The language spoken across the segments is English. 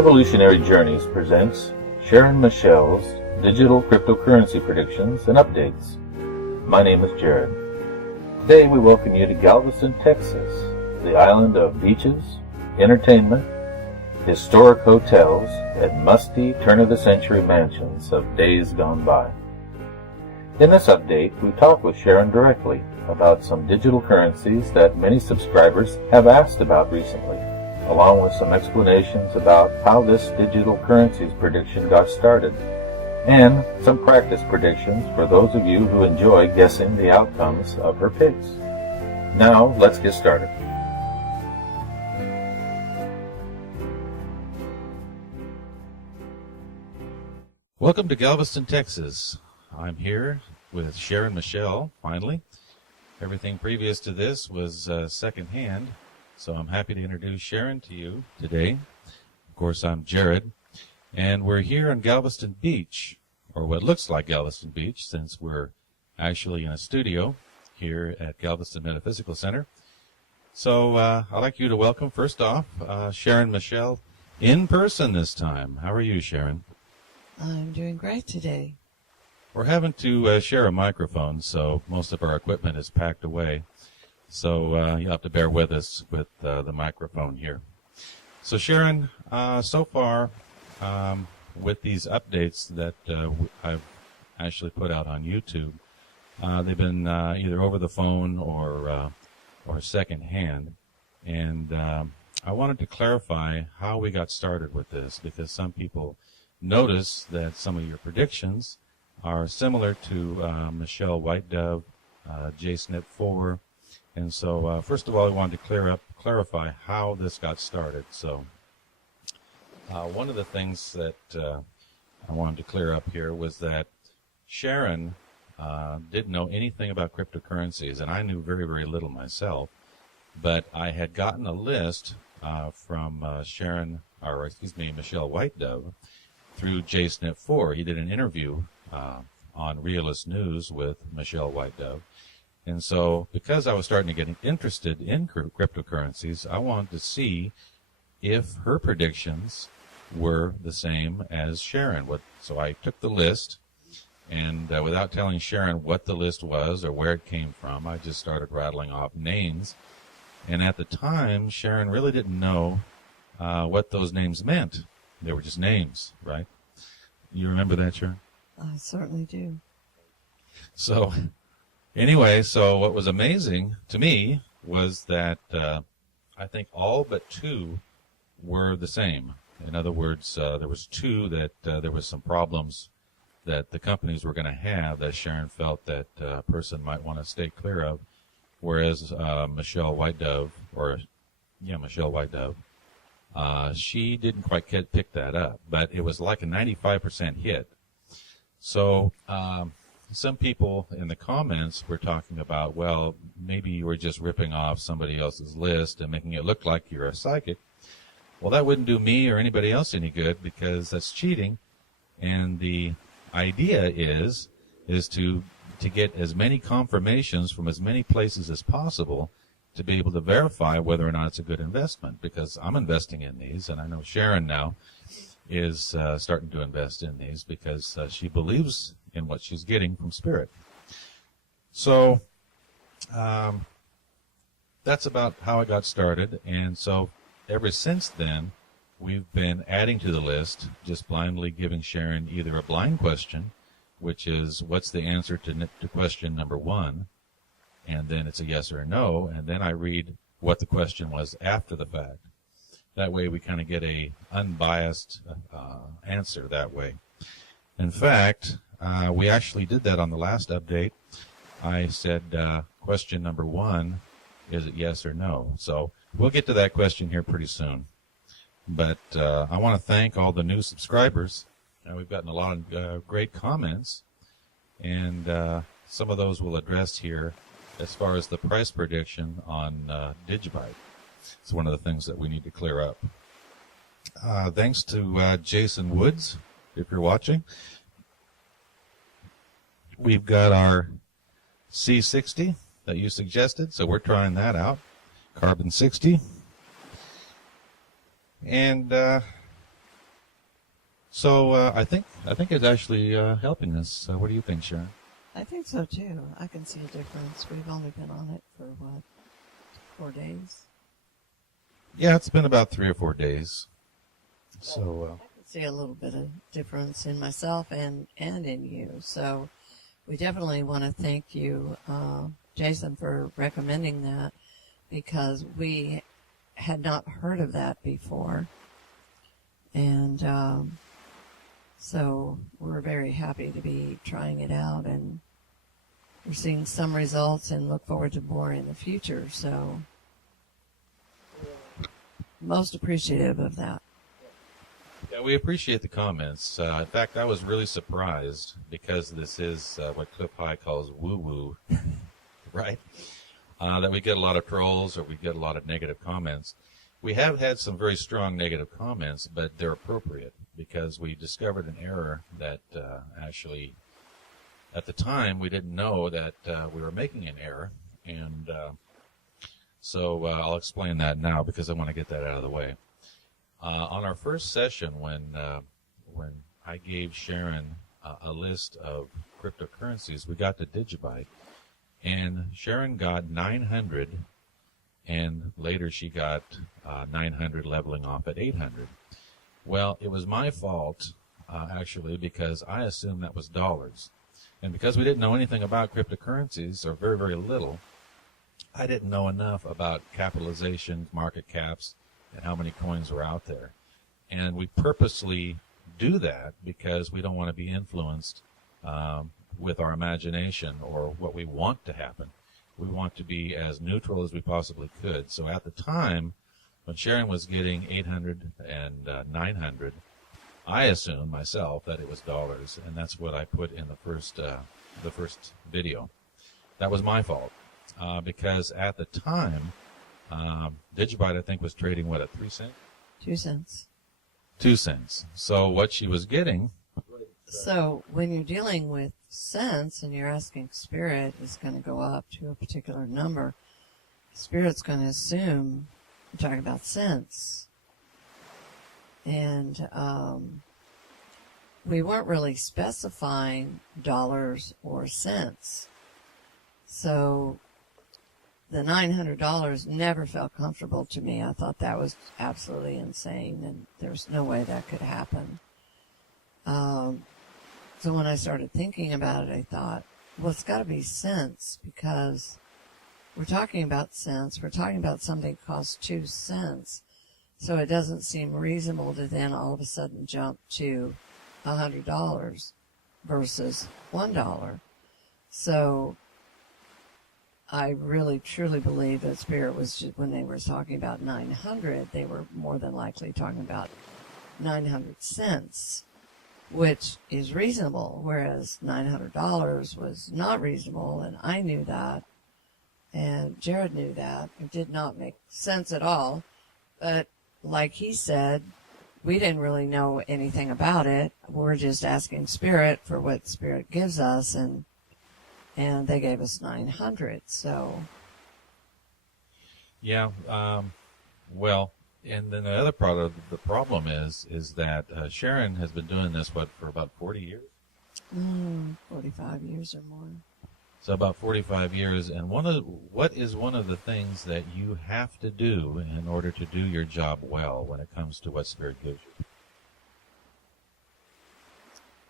Evolutionary Journeys presents Sharon Michelle's digital cryptocurrency predictions and updates. My name is Jared. Today we welcome you to Galveston, Texas, the island of beaches, entertainment, historic hotels, and musty turn-of-the-century mansions of days gone by. In this update, we talk with Sharon directly about some digital currencies that many subscribers have asked about recently, along with some explanations about how this digital currencies prediction got started, and some practice predictions for those of you who enjoy guessing the outcomes of her picks. Now, let's get started. Welcome to Galveston, Texas. I'm here with Sharon Michelle, finally. Everything previous to this was secondhand, so I'm happy to introduce Sharon to you today. Of course, I'm Jared, and we're here on Galveston Beach, or what looks like Galveston Beach, since we're actually in a studio here at Galveston Metaphysical Center. So I'd like you to welcome, first off, Sharon Michelle in person this time. How are you, Sharon? I'm doing great today. We're having to share a microphone, so most of our equipment is packed away. So you'll have to bear with us with the microphone here. So Sharon, so far with these updates that I've actually put out on YouTube, they've been either over the phone or secondhand. And I wanted to clarify how we got started with this, because some people notice that some of your predictions are similar to Michelle White Dove, JSNIP4, and so first of all, I wanted to clarify how this got started. So one of the things that I wanted to clear up here was that Sharon didn't know anything about cryptocurrencies, and I knew very, very little myself, but I had gotten a list from Michelle White Dove through JSNIP4. He did an interview on Realist News with Michelle White Dove. And so because I was starting to get interested in cryptocurrencies, I wanted to see if her predictions were the same as Sharon. So I took the list, and without telling Sharon what the list was or where it came from, I just started rattling off names. And at the time, Sharon really didn't know what those names meant. They were just names, right? You remember that, Sharon? I certainly do. So anyway, so what was amazing to me was that I think all but two were the same. In other words, there was two that there was some problems that the companies were going to have that Sharon felt that a person might want to stay clear of, whereas Michelle White Dove, she didn't quite pick that up, but it was like a 95% hit. So some people in the comments were talking about, well, maybe you were just ripping off somebody else's list and making it look like you're a psychic. Well, that wouldn't do me or anybody else any good, because that's cheating. And the idea is to get as many confirmations from as many places as possible to be able to verify whether or not it's a good investment, because I'm investing in these, and I know Sharon now is starting to invest in these because she believes in what she's getting from Spirit. So that's about how I got started, and so ever since then, we've been adding to the list, just blindly giving Sharon either a blind question, which is what's the answer to question number 1, and then it's a yes or a no, and then I read what the question was after the fact. That way we kind of get a unbiased answer that way. In fact, we actually did that on the last update. I said question number 1, is it yes or no? So we'll get to that question here pretty soon. But I want to thank all the new subscribers. We've gotten a lot of great comments, and some of those we'll address here as far as the price prediction on Digibyte. It's one of the things that we need to clear up. Thanks to Jason Woods, if you're watching. We've got our C60 that you suggested, so we're trying that out. Carbon 60. And So I think it's actually helping us. What do you think, Sharon? I think so too. I can see a difference. We've only been on it for 4 days? Yeah, it's been about 3 or 4 days. So I can see a little bit of difference in myself and in you. So we definitely want to thank you, Jason, for recommending that, because we had not heard of that before. And so we're very happy to be trying it out, and we're seeing some results and look forward to more in the future. So most appreciative of that. yeah, we appreciate the comments. In fact, I was really surprised because this is what Cliff High calls woo-woo, right? That we get a lot of trolls or we get a lot of negative comments. We have had some very strong negative comments, but they're appropriate because we discovered an error that actually, at the time, we didn't know that we were making an error. And so I'll explain that now because I want to get that out of the way. On our first session, when I gave Sharon a list of cryptocurrencies, we got to Digibyte, and Sharon got 900, and later she got 900 leveling off at 800. Well, it was my fault, actually, because I assumed that was dollars. And because we didn't know anything about cryptocurrencies, or very, very little, I didn't know enough about capitalization, market caps, and how many coins were out there. And we purposely do that because we don't want to be influenced with our imagination or what we want to happen. We want to be as neutral as we possibly could. So at the time, when Sharon was getting 800 and 900, I assumed myself that it was dollars, and that's what I put in the first video. That was my fault, because at the time, Digibyte, I think, was trading, what, at 3 cents? 2 cents. 2 cents. So what she was getting... So when you're dealing with cents and you're asking Spirit is going to go up to a particular number, Spirit's going to assume you're talking about cents. And we weren't really specifying dollars or cents. So the $900 never felt comfortable to me. I thought that was absolutely insane, and there's no way that could happen. So when I started thinking about it, I thought, well, it's got to be cents, because we're talking about cents. We're talking about something that costs 2 cents. So it doesn't seem reasonable to then all of a sudden jump to $100 versus $1. So I really truly believe that Spirit was just, when they were talking about 900, they were more than likely talking about 900 cents, which is reasonable, whereas $900 was not reasonable, and I knew that, and Jared knew that. It did not make sense at all, but like he said, we didn't really know anything about it. We're just asking Spirit for what Spirit gives us, and they gave us 900. So, yeah, well, and then the other part of the problem is that Sharon has been doing this, for about 40 years? 45 years or more. So about 45 years, and what is one of the things that you have to do in order to do your job well when it comes to what Spirit gives you?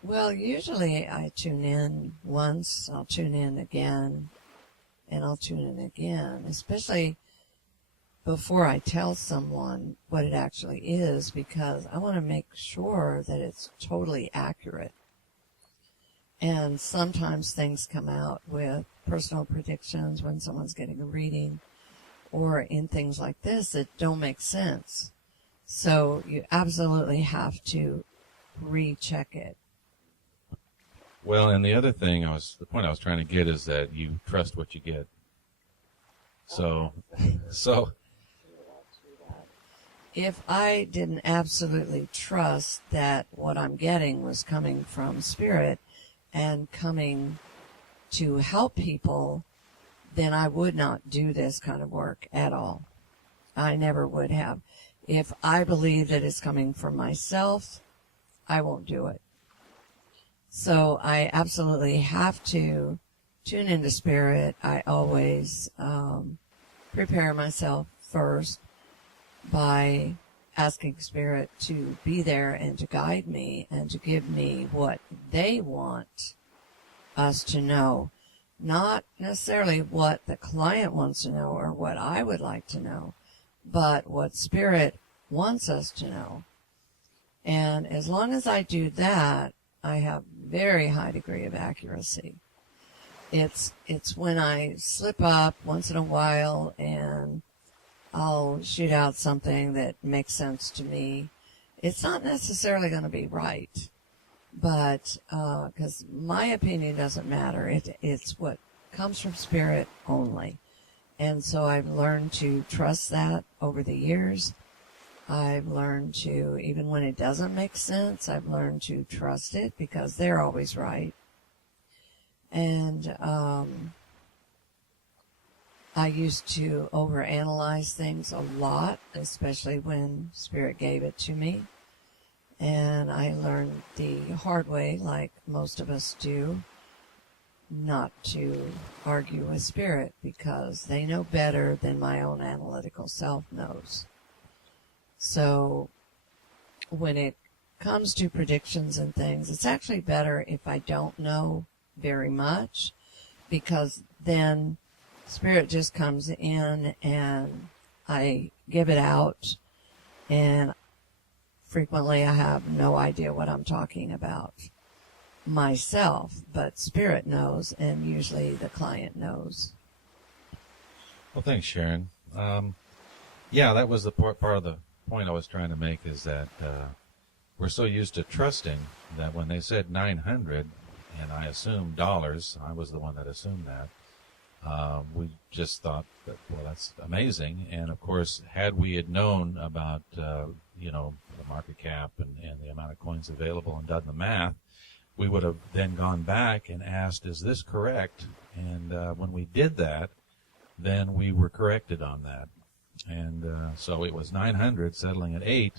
Well, usually I tune in once, I'll tune in again, and I'll tune in again, especially before I tell someone what it actually is, because I want to make sure that it's totally accurate. And sometimes things come out with personal predictions when someone's getting a reading, or in things like this that don't make sense. So you absolutely have to recheck it. Well, and the other thing the point I was trying to get is that you trust what you get. So if I didn't absolutely trust that what I'm getting was coming from Spirit and coming to help people, then I would not do this kind of work at all. I never would have. If I believe that it's coming from myself, I won't do it. So I absolutely have to tune into spirit. I always prepare myself first by asking spirit to be there and to guide me and to give me what they want us to know. Not necessarily what the client wants to know or what I would like to know, but what spirit wants us to know. And as long as I do that, I have very high degree of accuracy. It's when I slip up once in a while and I'll shoot out something that makes sense to me. It's not necessarily going to be right, but because my opinion doesn't matter. It's what comes from spirit only. And so I've learned to trust that over the years. I've learned to, even when it doesn't make sense, I've learned to trust it because they're always right. And I used to overanalyze things a lot, especially when Spirit gave it to me. And I learned the hard way, like most of us do, not to argue with Spirit because they know better than my own analytical self knows. So when it comes to predictions and things, it's actually better if I don't know very much, because then Spirit just comes in and I give it out, and frequently I have no idea what I'm talking about myself, but Spirit knows, and usually the client knows. Well, thanks, Sharon. Yeah, that was the part of the point I was trying to make, is that we're so used to trusting that when they said 900, and I assumed dollars, I was the one that assumed that, we just thought that, well, that's amazing. And of course, had we had known about, the market cap and the amount of coins available and done the math, we would have then gone back and asked, is this correct? And when we did that, then we were corrected on that. And so it was 900 settling at 8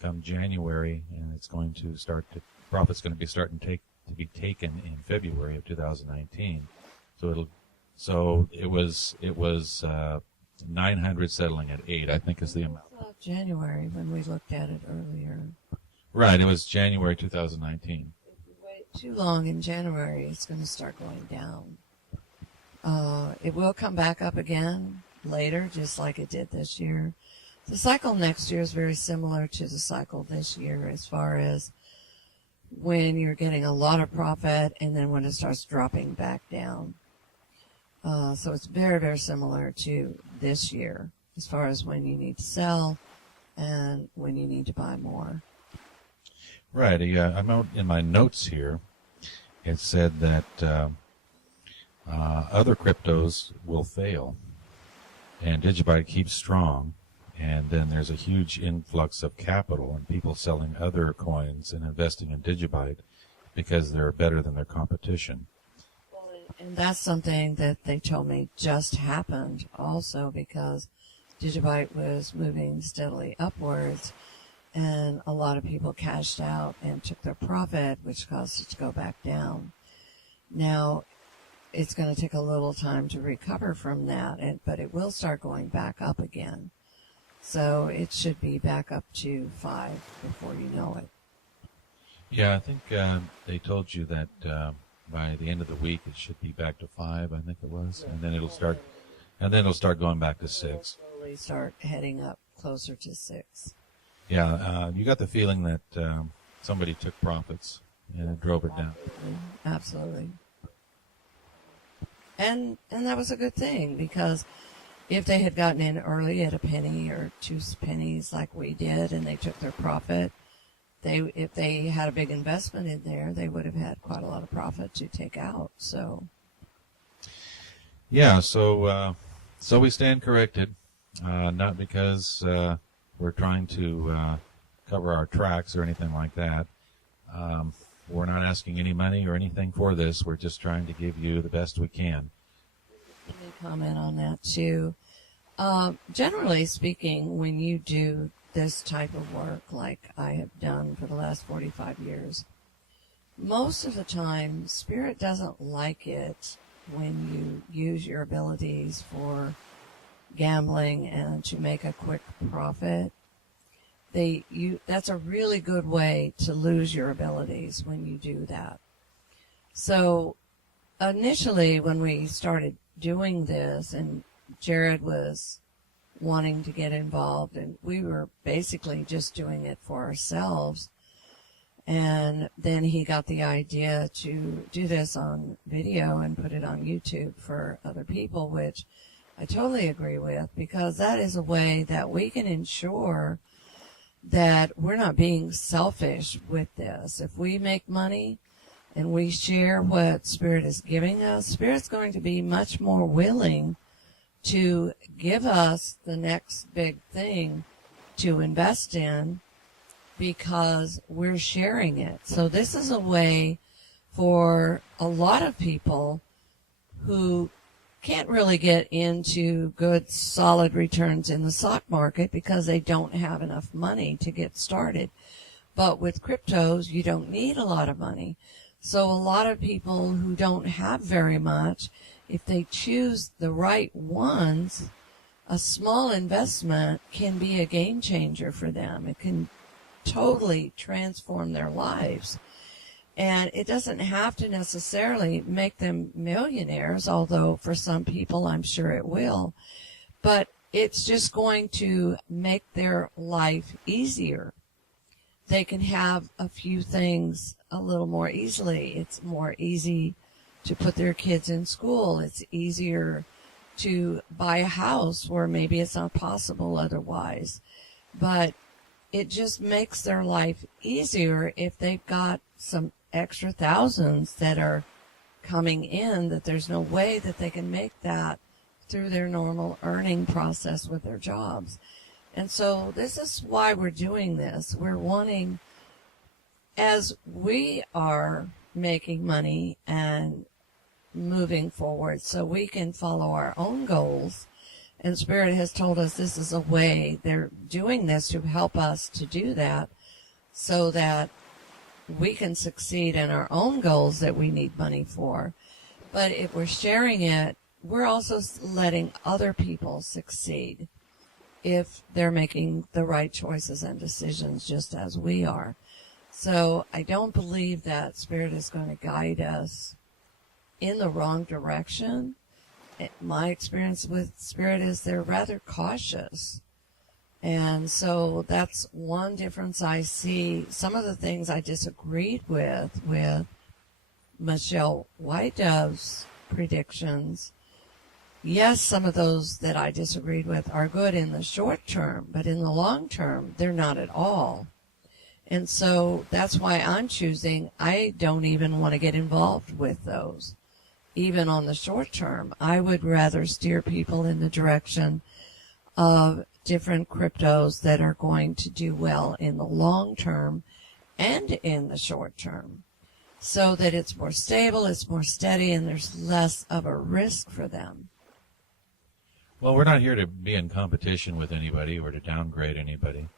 come January, and it's going to start to, profit's going to be starting to be taken in February of 2019. So it was 900 settling at 8, I think is the amount. January when we looked at it earlier. Right, it was January 2019. If you wait too long in January, it's going to start going down. It will come back up again later, just like it did this year. The cycle next year is very similar to the cycle this year as far as when you're getting a lot of profit and then when it starts dropping back down. So it's very, very similar to this year as far as when you need to sell and when you need to buy more. Right. I'm out in my notes here. It said that other cryptos will fail and Digibyte keeps strong. And then there's a huge influx of capital and people selling other coins and investing in Digibyte because they're better than their competition. Well, and that's something that they told me just happened also, because Digibyte was moving steadily upwards and a lot of people cashed out and took their profit, which caused it to go back down. Now, it's going to take a little time to recover from that, but it will start going back up again. So it should be back up to 5 before you know it. Yeah, I think they told you that by the end of the week it should be back to 5. I think it was, and then it'll start going back to 6. Slowly start heading up closer to 6. Yeah, you got the feeling that somebody took profits and it drove it down. Absolutely. And that was a good thing, because if they had gotten in early at a penny or 2 pennies like we did and they took their profit, if they had a big investment in there, they would have had quite a lot of profit to take out. So yeah, so we stand corrected, not because we're trying to cover our tracks or anything like that. We're not asking any money or anything for this. We're just trying to give you the best we can. Let me comment on that too. Generally speaking, when you do this type of work like I have done for the last 45 years, most of the time, Spirit doesn't like it when you use your abilities for gambling and to make a quick profit. That's a really good way to lose your abilities when you do that. So initially, when we started doing this, and Jared was wanting to get involved, and we were basically just doing it for ourselves, and then he got the idea to do this on video and put it on YouTube for other people, which I totally agree with, because that is a way that we can ensure that we're not being selfish with this. If we make money and we share what Spirit is giving us, Spirit's going to be much more willing to give us the next big thing to invest in, because we're sharing it. So this is a way for a lot of people who can't really get into good, solid returns in the stock market because they don't have enough money to get started. But with cryptos, you don't need a lot of money. So a lot of people who don't have very much, if they choose the right ones, a small investment can be a game changer for them. It can totally transform their lives. And it doesn't have to necessarily make them millionaires, although for some people I'm sure it will. But it's just going to make their life easier. They can have a few things a little more easily. It's more easy to put their kids in school. It's easier to buy a house where maybe it's not possible otherwise. But it just makes their life easier if they've got some extra thousands that are coming in, that there's no way that they can make that through their normal earning process with their jobs. And so this is why we're doing this. We're wanting, as we are making money and moving forward, so we can follow our own goals. And Spirit has told us this is a way they're doing this to help us to do that, so that we can succeed in our own goals that we need money for. But if we're sharing it, we're also letting other people succeed if they're making the right choices and decisions just as we are. So I don't believe that Spirit is going to guide us in the wrong direction. My experience with Spirit is they're rather cautious. And so that's one difference I see. Some of the things I disagreed with Michelle Whitedove's predictions, yes, some of those that I disagreed with are good in the short term, but in the long term, they're not at all. And so that's why I'm choosing, I don't even want to get involved with those. Even on the short term, I would rather steer people in the direction of different cryptos that are going to do well in the long term and in the short term, so that it's more stable, it's more steady, and there's less of a risk for them. Well, we're not here to be in competition with anybody or to downgrade anybody.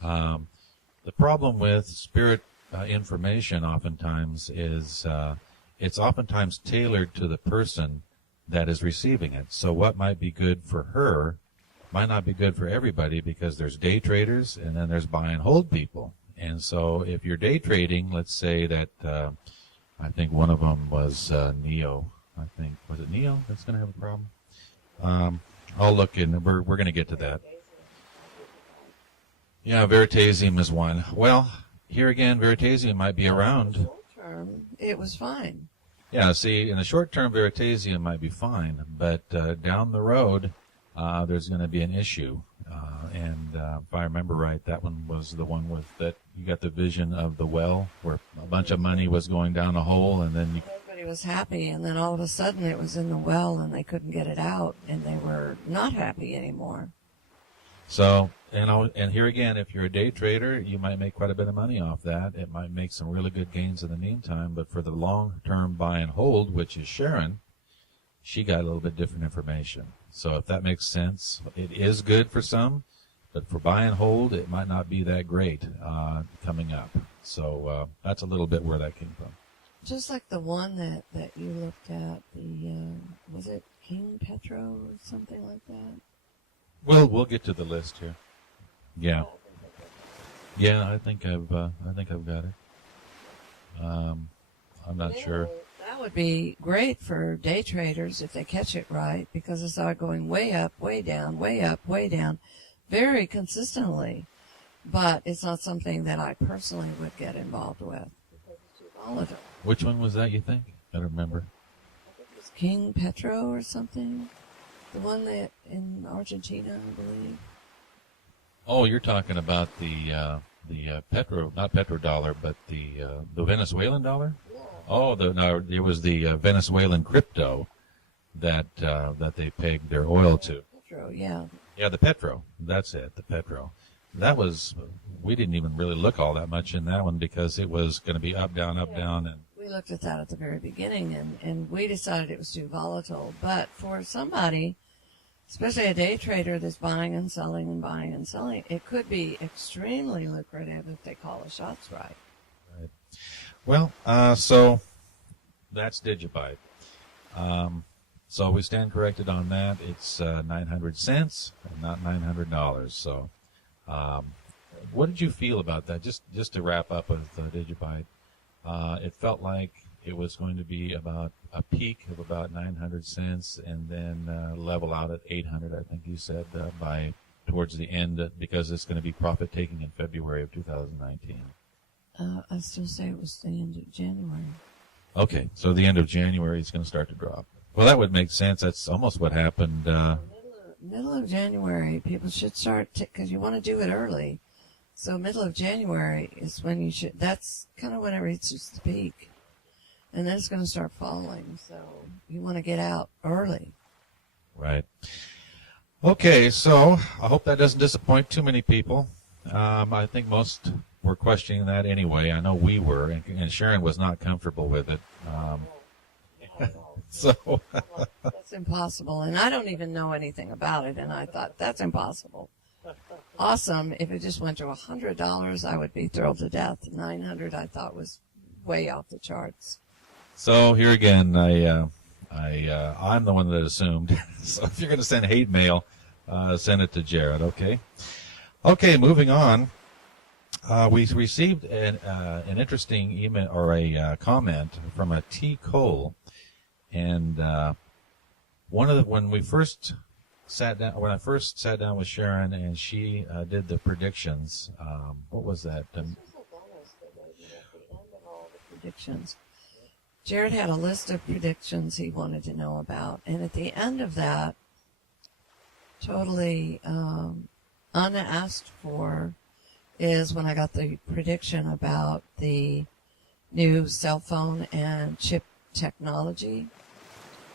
The problem with Spirit information oftentimes is it's oftentimes tailored to the person that is receiving it. So what might be good for her might not be good for everybody, because there's day traders and then there's buy and hold people. And so if you're day trading, let's say that I think one of them was Neo. I think, was it Neo that's going to have a problem? I'll look in. We're going to get to that. Yeah, Veritasium is one. Well, here again, Veritasium might be around. Short term, it was fine. Yeah, see, in the short term, Veritasium might be fine, but down the road, there's going to be an issue. And if I remember right, that one was the one with that you got the vision of the well, where a bunch of money was going down a hole, and then everybody was happy, and then all of a sudden it was in the well, and they couldn't get it out, and they were not happy anymore. So, and here again, if you're a day trader, you might make quite a bit of money off that. It might make some really good gains in the meantime, but for the long-term buy and hold, which is Sharon, she got a little bit different information. So if that makes sense, it is good for some, But for buy and hold, it might not be that great coming up. So that's a little bit where that came from. Just like the one that you looked at, was it King Petro or something like that? We'll get to the list here. Yeah. Yeah, I think I've got it. I'm not sure. That would be great for day traders if they catch it right, because I saw it going way up, way down, way up, way down, very consistently. But it's not something that I personally would get involved with because it's too volatile. Which one was that, you think? I don't remember. I think it was King Petro or something. The one that in Argentina, I believe. Oh, you're talking about the petro, not petrodollar, but the Venezuelan dollar? Yeah. Oh, it was the Venezuelan crypto that they pegged their oil to. Petro, yeah. Yeah, the petro. That's it, the petro. That was, we didn't even really look all that much in that one because it was going to be up, down, and We looked at that at the very beginning, and we decided it was too volatile. But for somebody, especially a day trader that's buying and selling and buying and selling, it could be extremely lucrative if they call the shots right. Right. Well, so that's Digibyte. So we stand corrected on that. It's 900 cents and not $900. So what did you feel about that? Just to wrap up with Digibyte, it felt like it was going to be about a peak of about 900 cents and then level out at 800, I think you said, by towards the end, because it's going to be profit taking in February of 2019. I still say it was the end of January. Okay, so the end of January it's going to start to drop. Well, that would make sense. That's almost what happened. Middle of January, people should start, because you want to do it early. So middle of January is when you should, that's kind of when it reaches the peak. And then it's going to start falling. So you want to get out early. Right. Okay, so I hope that doesn't disappoint too many people. I think most were questioning that anyway. I know we were, and Sharon was not comfortable with it. So that's impossible. And I don't even know anything about it. And I thought, that's impossible. Awesome. If it just went to $100, I would be thrilled to death. 900 I thought was way off the charts. So here again, I'm the one that assumed. So if you're going to send hate mail, send it to Jared, okay? Okay, moving on. We received an interesting email or a comment from a T. Cole, and when I first sat down with Sharon and she did the predictions. What was that? This was a bonus that they did at the end of all the predictions. Jared had a list of predictions he wanted to know about, and at the end of that, totally unasked for, is when I got the prediction about the new cell phone and chip technology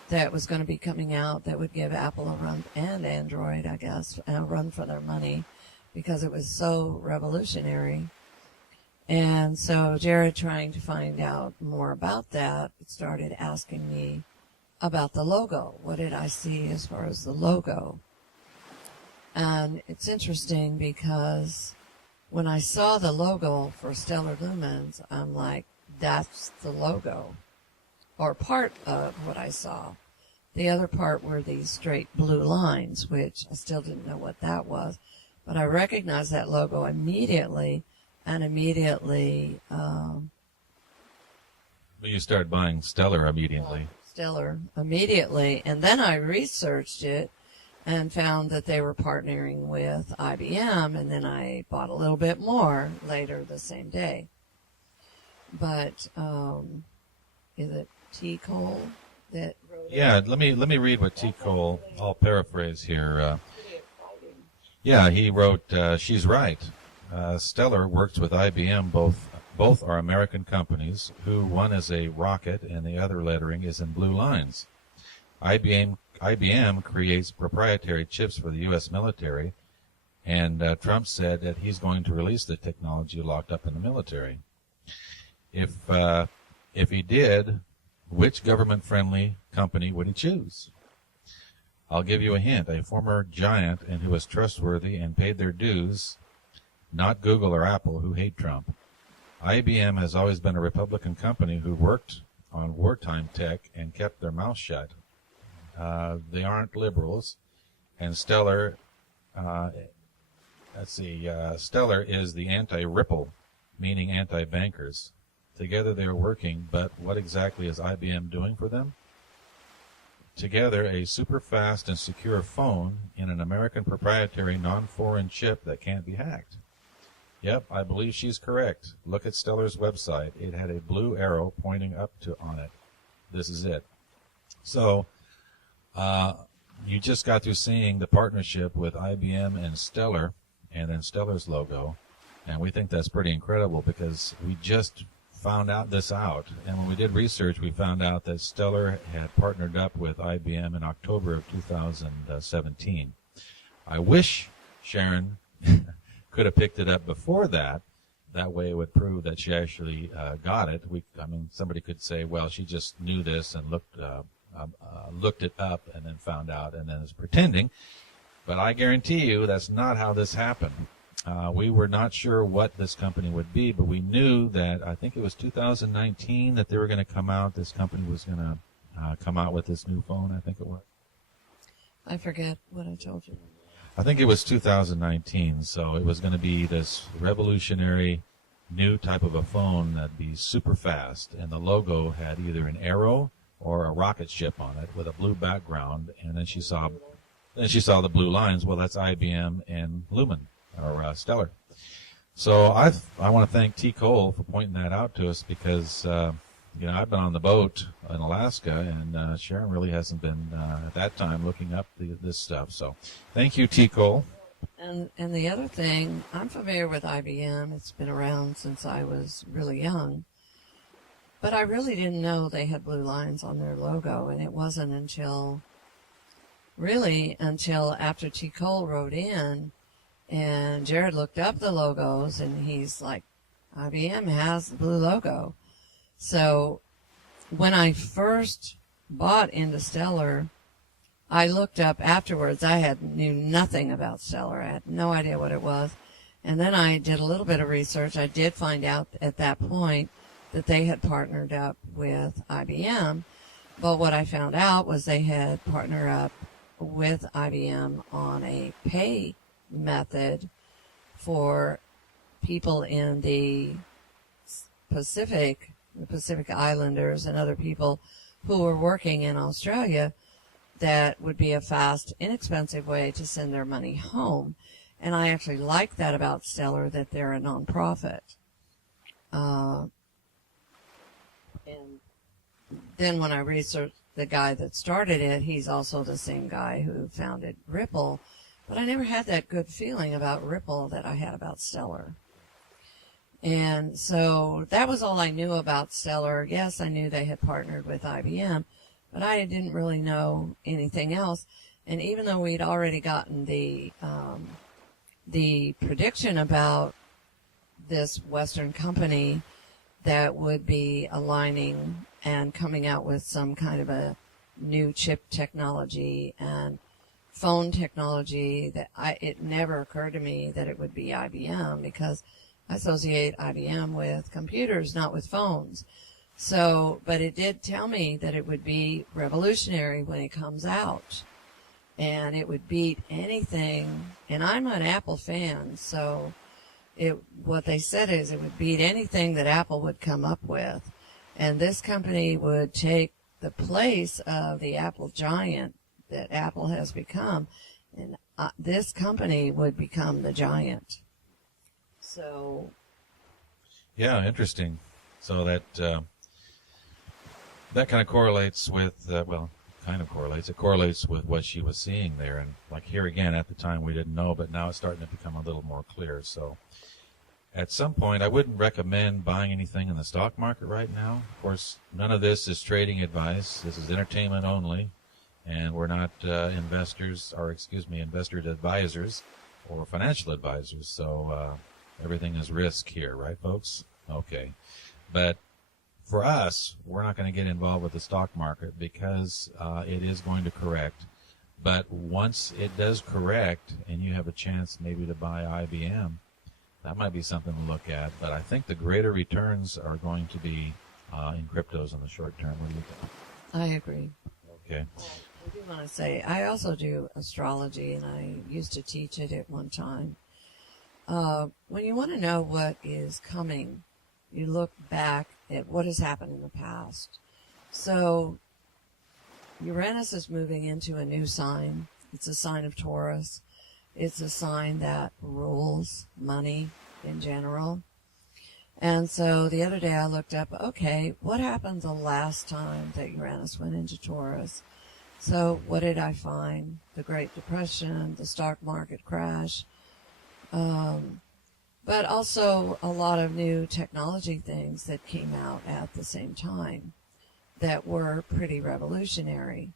that was going to be coming out that would give Apple a run, and Android, I guess, a run for their money because it was so revolutionary. And so Jared, trying to find out more about that, started asking me about the logo. What did I see as far as the logo? And it's interesting because when I saw the logo for Stellar Lumens, I'm like, that's the logo, or part of what I saw. The other part were these straight blue lines, which I still didn't know what that was, but I recognized that logo immediately, and immediately You started buying Stellar immediately. Stellar immediately, and then I researched it and found that they were partnering with IBM, and then I bought a little bit more later the same day. But is it T. Cole that wrote it? Yeah, let me read what T. Cole. I'll paraphrase here. Yeah, he wrote, "She's right. Stellar works with IBM. Both are American companies. Who one is a rocket and the other lettering is in blue lines. IBM creates proprietary chips for the U.S. military, and Trump said that he's going to release the technology locked up in the military. If he did, which government-friendly company would he choose? I'll give you a hint. A former giant and who was trustworthy and paid their dues, not Google or Apple, who hate Trump. IBM has always been a Republican company who worked on wartime tech and kept their mouth shut. They aren't liberals. And Stellar, Stellar is the anti-Ripple, meaning anti-bankers. Together they are working, but what exactly is IBM doing for them? Together, a super fast and secure phone in an American proprietary non-foreign chip that can't be hacked. Yep, I believe she's correct. Look at Stellar's website. It had a blue arrow pointing up on it. This is it. So, you just got through seeing the partnership with IBM and Stellar, and then Stellar's logo, and we think that's pretty incredible because we just found this out, and when we did research, we found out that Stellar had partnered up with IBM in October of 2017. I wish Sharon could have picked it up before that. That way it would prove that she actually got it. Somebody could say, well, she just knew this and looked it up and then found out and then is pretending. But I guarantee you that's not how this happened. We were not sure what this company would be, but we knew that I think it was 2019 that they were going to come out. This company was going to come out with this new phone, I think it was. I forget what I told you. I think it was 2019, so it was going to be this revolutionary new type of a phone that'd be super fast, and the logo had either an arrow or a rocket ship on it with a blue background, and then she saw the blue lines. Well, that's IBM and Lumen, or Stellar. So I want to thank T. Cole for pointing that out to us because, I've been on the boat in Alaska, and Sharon really hasn't been, at that time, looking up this stuff. So thank you, T. Cole. And the other thing, I'm familiar with IBM. It's been around since I was really young. But I really didn't know they had blue lines on their logo, and it wasn't until after T. Cole wrote in, and Jared looked up the logos, and he's like, IBM has the blue logo. So when I first bought into Stellar, I looked up afterwards. I knew nothing about Stellar. I had no idea what it was. And then I did a little bit of research. I did find out at that point that they had partnered up with IBM. But what I found out was they had partnered up with IBM on a pay method for people in the Pacific Islanders and other people who were working in Australia. That would be a fast, inexpensive way to send their money home. And I actually like that about Stellar, that they're a nonprofit. And then when I researched the guy that started it, he's also the same guy who founded Ripple. But I never had that good feeling about Ripple that I had about Stellar. And so that was all I knew about Stellar. Yes, I knew they had partnered with IBM, but I didn't really know anything else. And even though we'd already gotten the prediction about this Western company that would be aligning and coming out with some kind of a new chip technology and phone technology, it never occurred to me that it would be IBM, because I associate IBM with computers, not with phones. So, but it did tell me that it would be revolutionary when it comes out, and it would beat anything. And I'm an Apple fan, so what they said is it would beat anything that Apple would come up with, and this company would take the place of the Apple giant that Apple has become, and this company would become the giant. So, yeah, interesting. So that kind of correlates with, it correlates with what she was seeing there. And like here again, at the time we didn't know, but now it's starting to become a little more clear. So at some point, I wouldn't recommend buying anything in the stock market right now. Of course, none of this is trading advice. This is entertainment only. And we're not investors advisors or financial advisors. So everything is risk here, right, folks? Okay. But for us, we're not going to get involved with the stock market because it is going to correct. But once it does correct and you have a chance maybe to buy IBM, that might be something to look at. But I think the greater returns are going to be in cryptos in the short term. What do you think? I agree. Okay. I do want to say, I also do astrology, and I used to teach it at one time. When you want to know what is coming, you look back at what has happened in the past. So Uranus is moving into a new sign. It's a sign of Taurus. It's a sign that rules money in general. And so the other day I looked up, okay, what happened the last time that Uranus went into Taurus? So what did I find? The Great Depression, the stock market crash, but also a lot of new technology things that came out at the same time that were pretty revolutionary.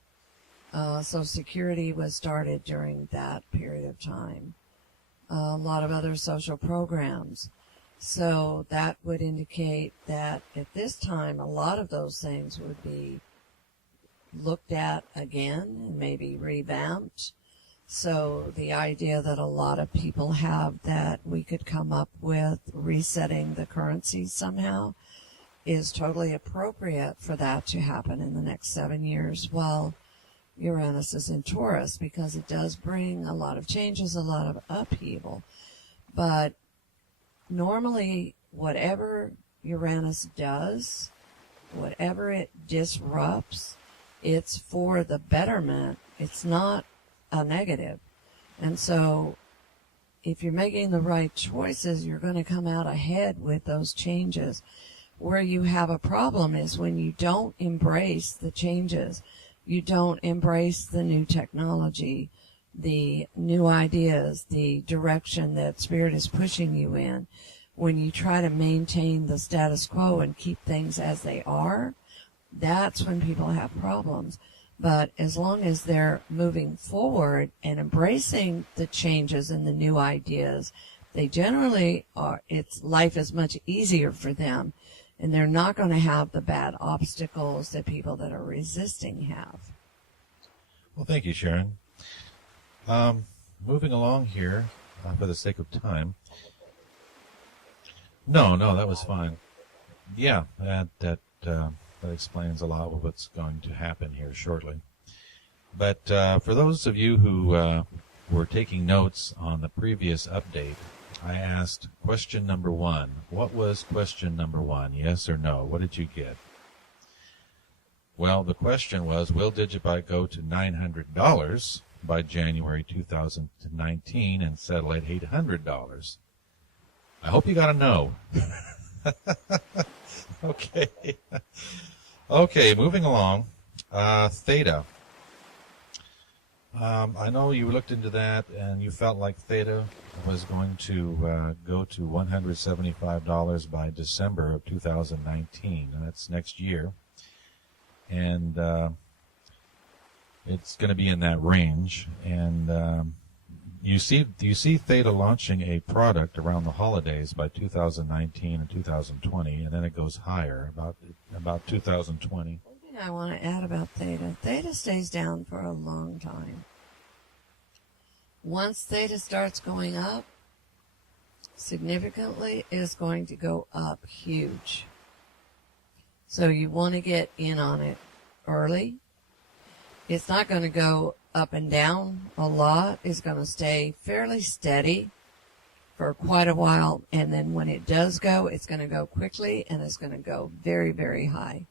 Social Security was started during that period of time. A lot of other social programs. So that would indicate that at this time, a lot of those things would be looked at again and maybe revamped. So the idea that a lot of people have that we could come up with resetting the currency somehow is totally appropriate for that to happen in the next 7 years while Uranus is in Taurus, because it does bring a lot of changes, a lot of upheaval. But normally, whatever Uranus does, whatever it disrupts, it's for the betterment. It's not a negative. And so if you're making the right choices, you're going to come out ahead with those changes. Where you have a problem is when you don't embrace the changes. You don't embrace the new technology, the new ideas, the direction that Spirit is pushing you in. When you try to maintain the status quo and keep things as they are, that's when people have problems. But as long as they're moving forward and embracing the changes and the new ideas, they generally are, life is much easier for them, and they're not going to have the bad obstacles that people that are resisting have. Well, thank you, Sharon. Moving along here, for the sake of time. No, that was fine. Yeah, that explains a lot of what's going to happen here shortly. But for those of you who were taking notes on the previous update, I asked question number 1. What was question number 1? Yes or no? What did you get? Well, the question was, will Digibyte go to $900 by January 2019 and settle at $800? I hope you got a no. Okay. Okay, moving along. Theta. I know you looked into that and you felt like Theta was going to go to $175 by December of 2019, and that's next year. And it's going to be in that range. And you see Theta launching a product around the holidays by 2019 and 2020, and then it goes higher about 2020. One thing I want to add about Theta stays down for a long time. Once Theta starts going up significantly, it's going to go up huge. So you want to get in on it early. It's not going to go up and down a lot. It's going to stay fairly steady for quite a while, and then when it does go, it's going to go quickly, and it's going to go very, very high.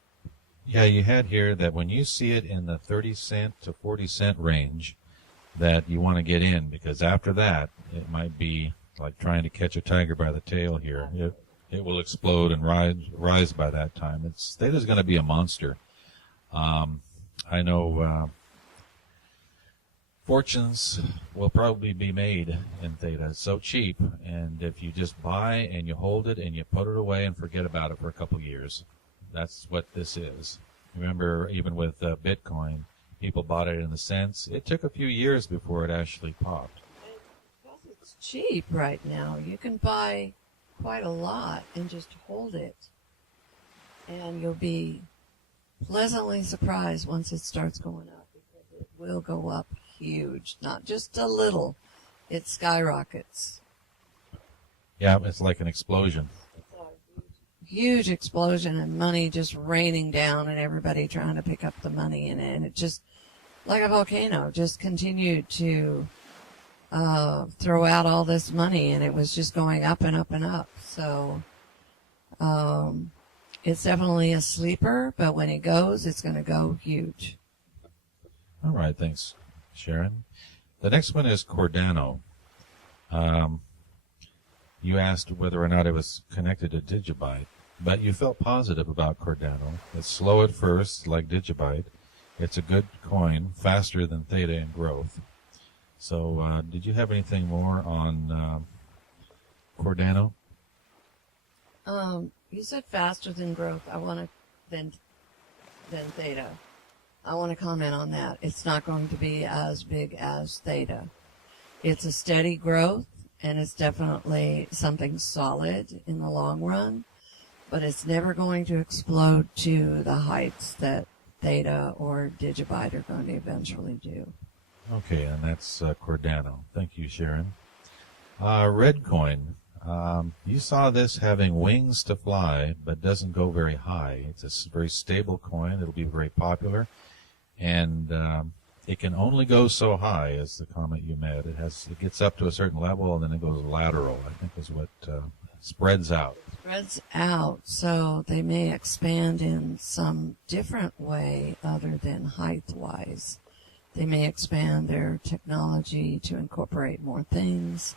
Yeah, you had here that when you see it in the 30 cent to 40 cent range, that you want to get in, because after that, it might be like trying to catch a tiger by the tail here. It will explode and rise by that time. Theta's going to be a monster. I know fortunes will probably be made in Theta. It's so cheap, and if you just buy and you hold it and you put it away and forget about it for a couple years, that's what this is. Remember, even with Bitcoin, people bought it in the cents. It took a few years before it actually popped. Because it's cheap right now, you can buy quite a lot and just hold it, and you'll be pleasantly surprised once it starts going up, because it will go up huge, not just a little. It skyrockets. Yeah, it's like an explosion. Huge explosion and money just raining down and everybody trying to pick up the money in it. And it just, like a volcano, just continued to throw out all this money, and it was just going up and up and up. So it's definitely a sleeper, but when it goes, it's going to go huge. All right, thanks, Sharon. The next one is Cardano. You asked whether or not it was connected to Digibyte, but you felt positive about Cardano. It's slow at first, like Digibyte. It's a good coin, faster than Theta in growth. So did you have anything more on Cardano? You said faster than growth. Than Theta. I want to comment on that. It's not going to be as big as Theta. It's a steady growth, and it's definitely something solid in the long run, but it's never going to explode to the heights that Theta or Digibyte are going to eventually do. Okay, and that's Cardano. Thank you, Sharon. Redcoin. You saw this having wings to fly, but doesn't go very high. It's a very stable coin. It'll be very popular, and it can only go so high, as the comment you made. It gets up to a certain level, and then it goes lateral, I think is what spreads out. Spreads out, so they may expand in some different way other than height-wise. They may expand their technology to incorporate more things,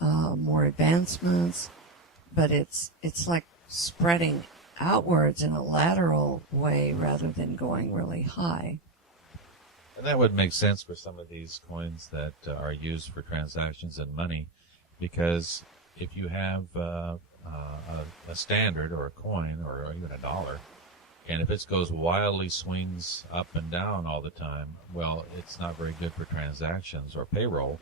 more advancements, but it's like spreading outwards in a lateral way rather than going really high. And that would make sense for some of these coins that are used for transactions and money, because if you have a standard or a coin or even a dollar, and if it goes wildly swings up and down all the time, well, it's not very good for transactions or payroll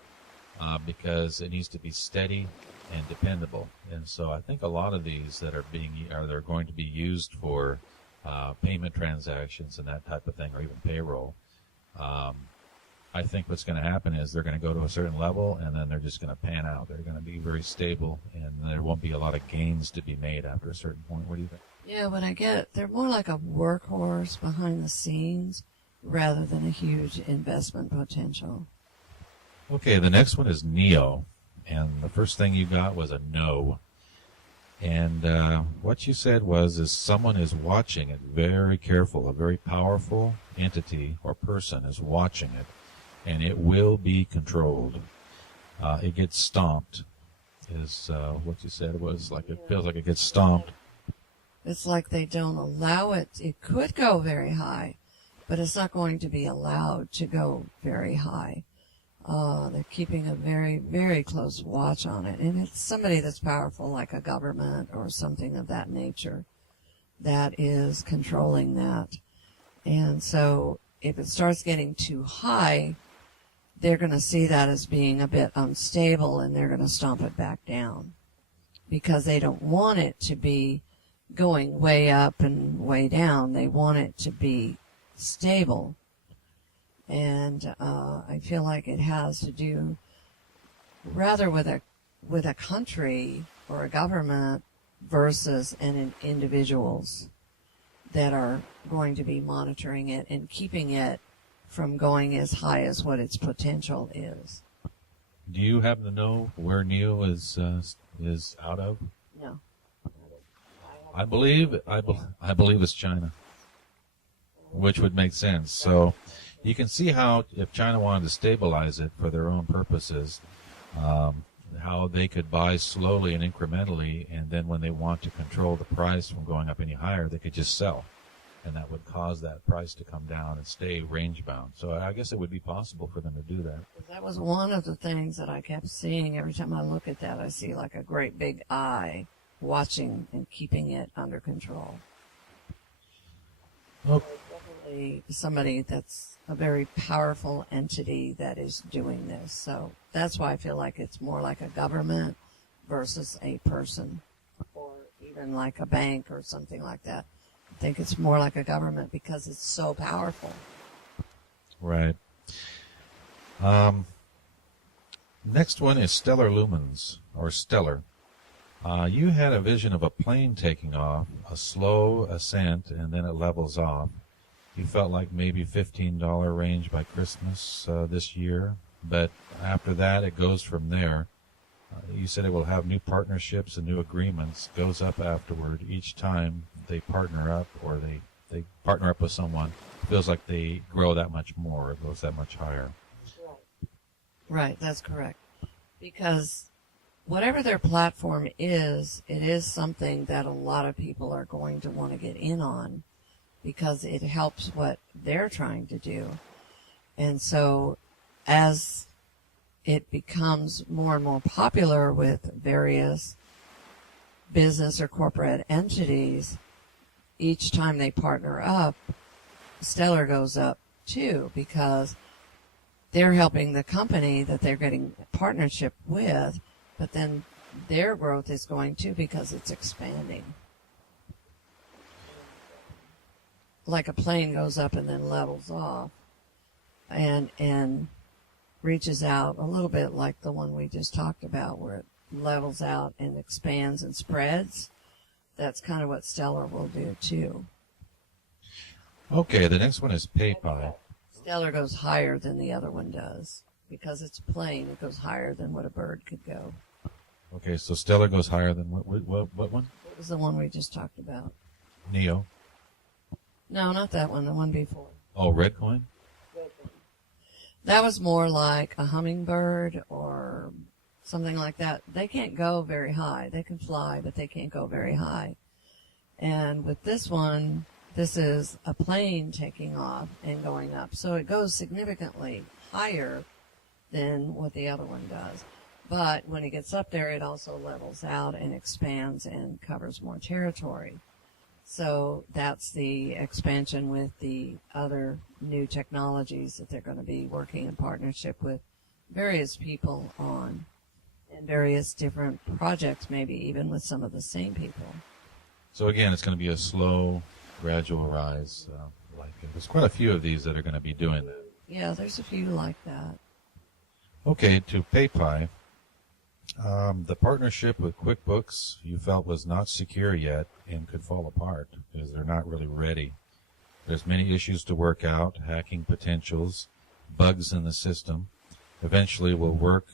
because it needs to be steady and dependable. And so I think a lot of these that are they're going to be used for payment transactions and that type of thing, or even payroll. I think what's going to happen is they're going to go to a certain level, and then they're just going to pan out. They're going to be very stable, and there won't be a lot of gains to be made after a certain point. What do you think? Yeah, what I get, they're more like a workhorse behind the scenes rather than a huge investment potential. Okay, the next one is Neo, and the first thing you got was a no. And what you said is someone is watching it very careful. A very powerful entity or person is watching it, and it will be controlled. It gets stomped, is what you said. It was like it feels like it gets stomped. It's like they don't allow it. It could go very high, but it's not going to be allowed to go very high. They're keeping a very, very close watch on it. And it's somebody that's powerful, like a government or something of that nature, that is controlling that. And so if it starts getting too high, they're going to see that as being a bit unstable, and they're going to stomp it back down because they don't want it to be going way up and way down. They want it to be stable. And I feel like it has to do rather with a country or a government versus individuals that are going to be monitoring it and keeping it from going as high as what its potential is. Do you happen to know where Neo is out of? No. I believe it's China, which would make sense. So you can see how if China wanted to stabilize it for their own purposes, how they could buy slowly and incrementally, and then when they want to control the price from going up any higher, they could just sell, and that would cause that price to come down and stay range bound. So I guess it would be possible for them to do that. That was one of the things that I kept seeing. Every time I look at that, I see like a great big eye watching and keeping it under control. Okay. Definitely somebody that's a very powerful entity that is doing this. So that's why I feel like it's more like a government versus a person, or even like a bank or something like that. I think it's more like a government because it's so powerful. Right. Next one is stellar lumens, or stellar. You had a vision of a plane taking off, a slow ascent, and then it levels off. You felt like maybe $15 range by Christmas this year, but after that it goes from there. You said it will have new partnerships and new agreements, goes up afterward. Each time they partner up or they partner up with someone, it feels like they grow that much more, it goes that much higher. Right, that's correct. Because whatever their platform is, it is something that a lot of people are going to want to get in on because it helps what they're trying to do. And so as it becomes more and more popular with various business or corporate entities, each time they partner up, Stellar goes up too, because they're helping the company that they're getting partnership with, but then their growth is going too because it's expanding. Like a plane goes up and then levels off and reaches out a little bit like the one we just talked about, where it levels out and expands and spreads. That's kind of what Stellar will do too. Okay, the next one is PayPal. Stellar goes higher than the other one does. Because it's a plane, it goes higher than what a bird could go. Okay, so Stellar goes higher than what one? What was the one we just talked about? Neo. No, not that one, the one before. Oh, Redcoin? That was more like a hummingbird or something like that. They can't go very high. They can fly, but they can't go very high. And with this one, this is a plane taking off and going up. So it goes significantly higher than what the other one does. But when it gets up there, it also levels out and expands and covers more territory. So that's the expansion with the other new technologies that they're going to be working in partnership with various people on, and various different projects, maybe even with some of the same people. So again, it's going to be a slow, gradual rise. There's quite a few of these that are going to be doing that. Yeah, there's a few like that. Okay, to PayPal. The partnership with QuickBooks you felt was not secure yet and could fall apart because they're not really ready. There's many issues to work out, hacking potentials, bugs in the system. Eventually we'll work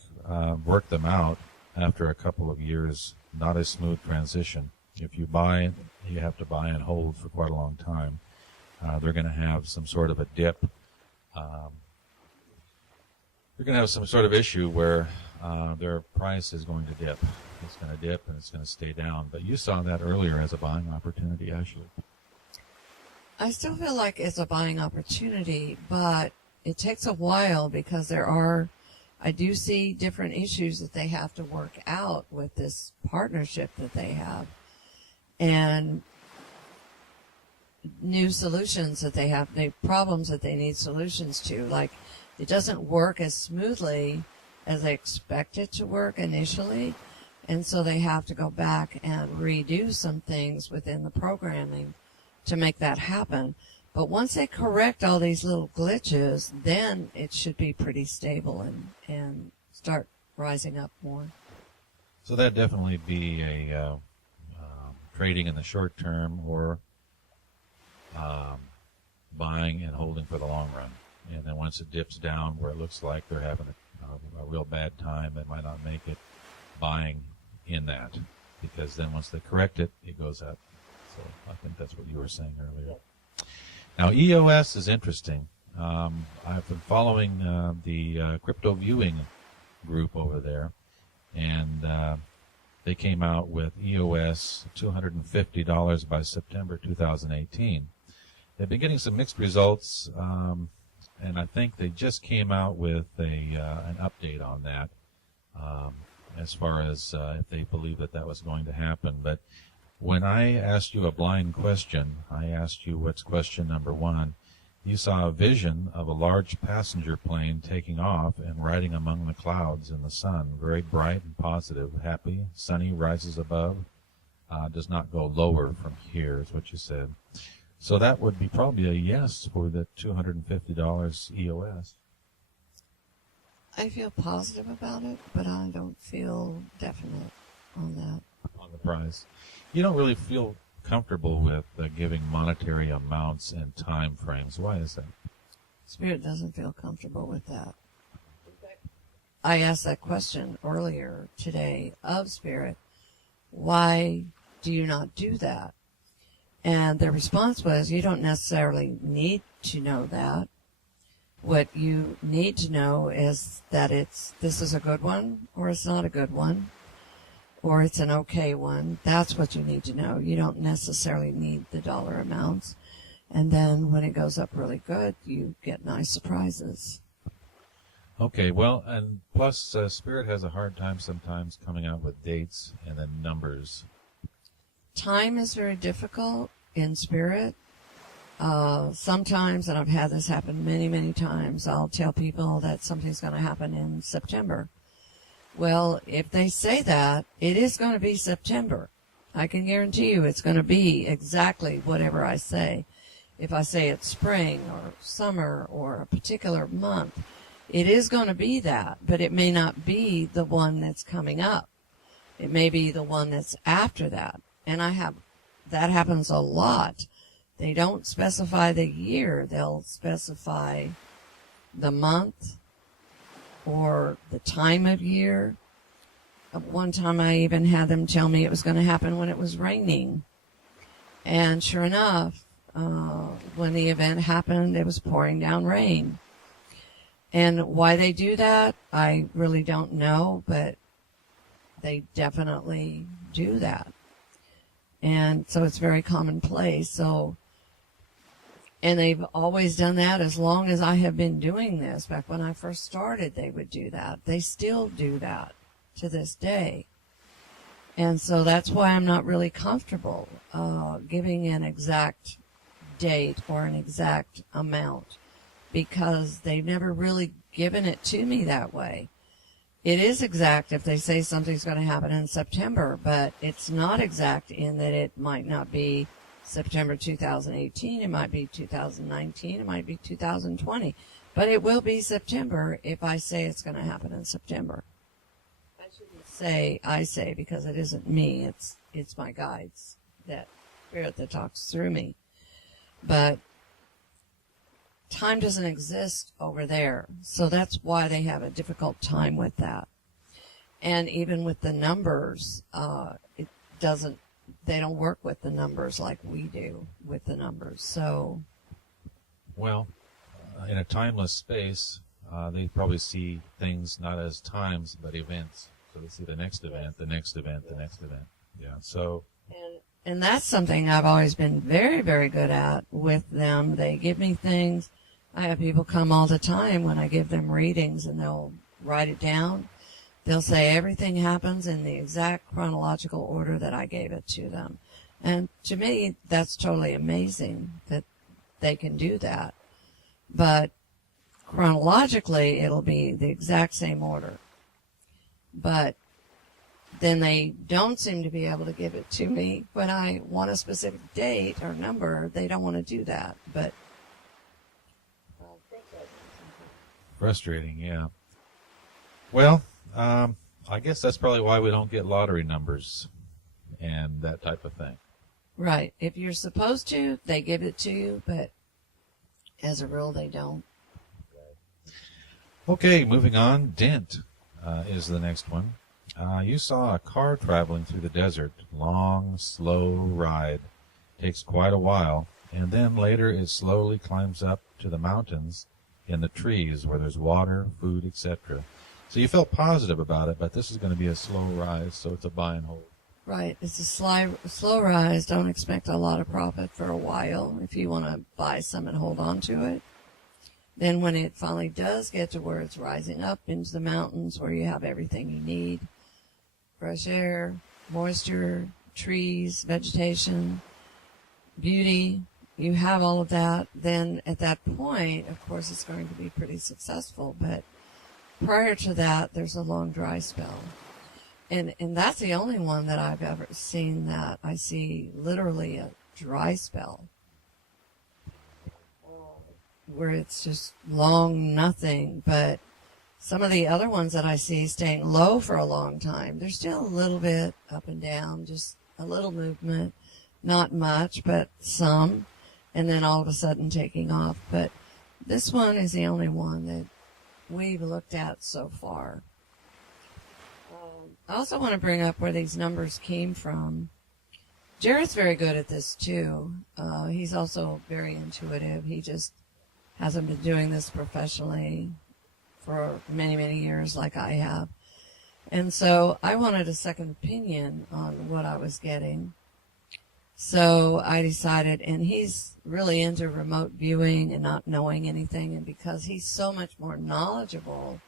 them out after a couple of years, not a smooth transition. If you buy, you have to buy and hold for quite a long time. They're going to have some sort of a dip. They're going to have some sort of issue where their price is going to dip. It's going to dip and it's going to stay down. But you saw that earlier as a buying opportunity, Ashley. I still feel like it's a buying opportunity, but it takes a while because I do see different issues that they have to work out with this partnership that they have, and new solutions that they have, the problems that they need solutions to. Like, it doesn't work as smoothly as they expect it to work initially, and so they have to go back and redo some things within the programming to make that happen. But once they correct all these little glitches, then it should be pretty stable and start rising up more. So that'd definitely be a trading in the short term, or buying and holding for the long run. And then once it dips down where it looks like they're having a real bad time, they might not make it, buying in that. Because then once they correct it, it goes up. So I think that's what you were saying earlier. Now, EOS is interesting. I've been following the crypto viewing group over there, and they came out with EOS $250 by September 2018. They've been getting some mixed results, and I think they just came out with an update on that as far as if they believe that was going to happen. But when I asked you a blind question, I asked you what's question number one. You saw a vision of a large passenger plane taking off and riding among the clouds in the sun, very bright and positive, happy, sunny, rises above, does not go lower from here, is what you said. So that would be probably a yes for the $250 EOS. I feel positive about it, but I don't feel definite on that. On the prize. You don't really feel comfortable with giving monetary amounts and time frames. Why is that? Spirit doesn't feel comfortable with that. I asked that question earlier today of Spirit. Why do you not do that? And the response was, you don't necessarily need to know that. What you need to know is that this is a good one, or it's not a good one, or it's an okay one. That's what you need to know. You don't necessarily need the dollar amounts. And then when it goes up really good, you get nice surprises. Okay, well, and plus Spirit has a hard time sometimes coming out with dates and then numbers. Time is very difficult in Spirit. Sometimes, and I've had this happen many, many times, I'll tell people that something's going to happen in September. Well, if they say that, it is going to be September. I can guarantee you it's going to be exactly whatever I say. If I say it's spring or summer or a particular month, it is going to be that, but it may not be the one that's coming up. It may be the one that's after that. And that happens a lot. They don't specify the year. They'll specify the month or the time of year. One time I even had them tell me it was going to happen when it was raining. And sure enough, when the event happened, it was pouring down rain. And why they do that, I really don't know, but they definitely do that. And so it's very commonplace. So, and they've always done that as long as I have been doing this. Back when I first started, they would do that. They still do that to this day. And so that's why I'm not really comfortable giving an exact date or an exact amount, because they've never really given it to me that way. It is exact if they say something's going to happen in September, but it's not exact in that it might not be September 2018, it might be 2019, it might be 2020, but it will be September if I say it's going to happen in September. I shouldn't say I say, because it isn't me, it's my guides, that Spirit that talks through me. But time doesn't exist over there, so that's why they have a difficult time with that. And even with the numbers, they don't work with the numbers like we do with the numbers. So, well, in a timeless space, they probably see things not as times but events. So they see the next event, the next event, the next event. Yeah. So. And that's something I've always been very, very good at with them. They give me things. I have people come all the time when I give them readings, and they'll write it down. They'll say everything happens in the exact chronological order that I gave it to them. And to me, that's totally amazing that they can do that. But chronologically, it'll be the exact same order. But then they don't seem to be able to give it to me when I want a specific date or number. They don't want to do that. But frustrating, yeah. Well, I guess that's probably why we don't get lottery numbers and that type of thing. Right. If you're supposed to, they give it to you, but as a rule, they don't. Okay, moving on. Dent is the next one. You saw a car traveling through the desert. Long, slow ride. Takes quite a while. And then later it slowly climbs up to the mountains in the trees where there's water, food, etc. So you felt positive about it, but this is going to be a slow rise, so it's a buy and hold. Right. It's a slow rise. Don't expect a lot of profit for a while if you want to buy some and hold on to it. Then when it finally does get to where it's rising up into the mountains where you have everything you need, fresh air, moisture, trees, vegetation, beauty, you have all of that, then at that point, of course, it's going to be pretty successful. But prior to that, there's a long dry spell. And that's the only one that I've ever seen that I see literally a dry spell, where it's just long nothing. But some of the other ones that I see staying low for a long time, they're still a little bit up and down, just a little movement, not much, but some, and then all of a sudden taking off. But this one is the only one that we've looked at so far. I also want to bring up where these numbers came from. Jared's very good at this too. He's also very intuitive. He just hasn't been doing this professionally for many, many years like I have. And so I wanted a second opinion on what I was getting. So I decided, and he's really into remote viewing and not knowing anything, and because he's so much more knowledgeable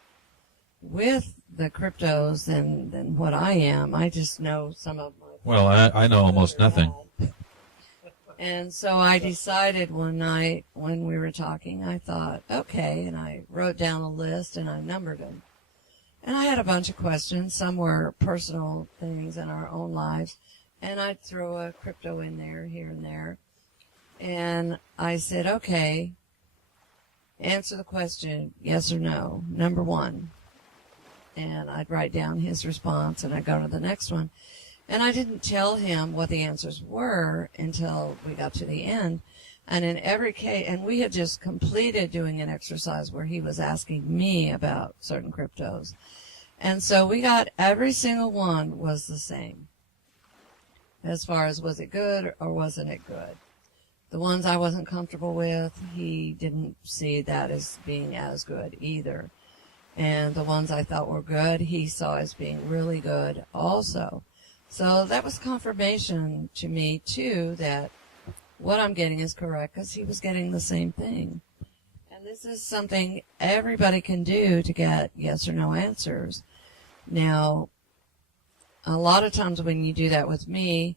with the cryptos than what I am, I just know some of my... Well, I know almost nothing. And so I decided one night when we were talking, I thought, okay, and I wrote down a list and I numbered them. And I had a bunch of questions. Some were personal things in our own lives. And I'd throw a crypto in there, here and there. And I said, okay, answer the question, yes or no, number one. And I'd write down his response and I'd go to the next one. And I didn't tell him what the answers were until we got to the end. And in every case, and we had just completed doing an exercise where he was asking me about certain cryptos. And so we got every single one was the same. As far as was it good or wasn't it good? The ones I wasn't comfortable with, he didn't see that as being as good either. And the ones I thought were good, he saw as being really good also. So that was confirmation to me, too, that what I'm getting is correct because he was getting the same thing. And this is something everybody can do to get yes or no answers. Now, a lot of times when you do that with me,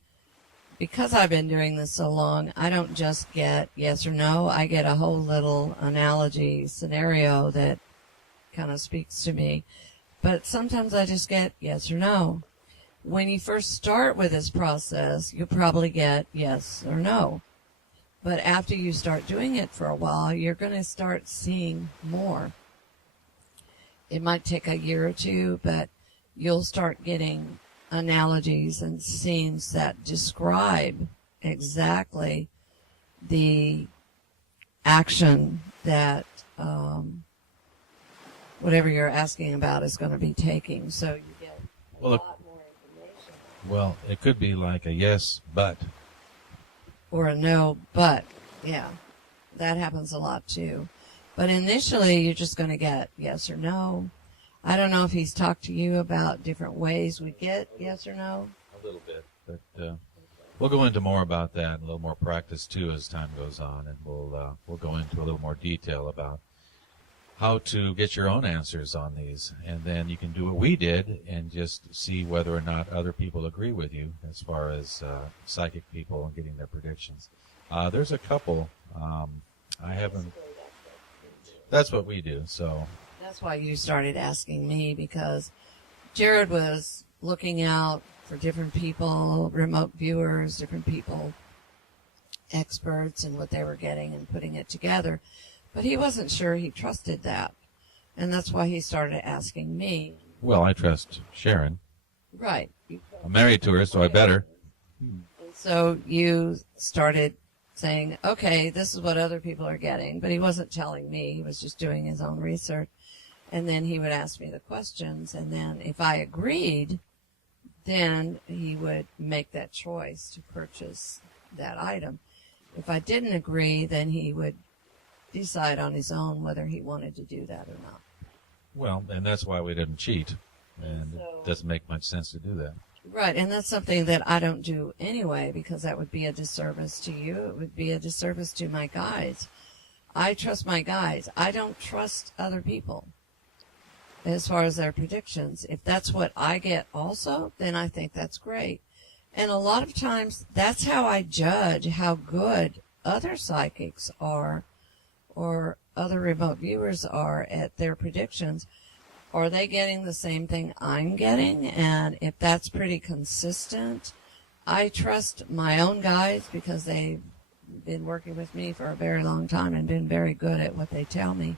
because I've been doing this so long, I don't just get yes or no. I get a whole little analogy scenario that kind of speaks to me. But sometimes I just get yes or no. When you first start with this process, you'll probably get yes or no. But after you start doing it for a while, you're going to start seeing more. It might take a year or two, but you'll start getting analogies and scenes that describe exactly the action that whatever you're asking about is going to be taking. So you get a lot more information. Well, it could be like a yes, but. Or a no, but. Yeah, that happens a lot too. But initially, you're just going to get yes or no. I don't know if he's talked to you about different ways we get yes or no. A little bit, but we'll go into more about that and a little more practice too as time goes on, and we'll go into a little more detail about how to get your own answers on these, and then you can do what we did and just see whether or not other people agree with you as far as psychic people and getting their predictions. There's a couple. I haven't. That's what we do. So. That's why you started asking me, because Jared was looking out for different people, remote viewers, different people, experts, and what they were getting and putting it together. But he wasn't sure he trusted that. And that's why he started asking me. Well, I trust Sharon. Right. I'm married to her, so I better. And so you started saying, okay, this is what other people are getting. But he wasn't telling me. He was just doing his own research. And then he would ask me the questions. And then if I agreed, then he would make that choice to purchase that item. If I didn't agree, then he would decide on his own whether he wanted to do that or not. Well, and that's why we didn't cheat. And it doesn't make much sense to do that. Right, and that's something that I don't do anyway, because that would be a disservice to you. It would be a disservice to my guides. I trust my guides. I don't trust other people as far as their predictions. If that's what I get also, then I think that's great. And a lot of times, that's how I judge how good other psychics are or other remote viewers are at their predictions. Are they getting the same thing I'm getting? And if that's pretty consistent, I trust my own guides because they've been working with me for a very long time and been very good at what they tell me.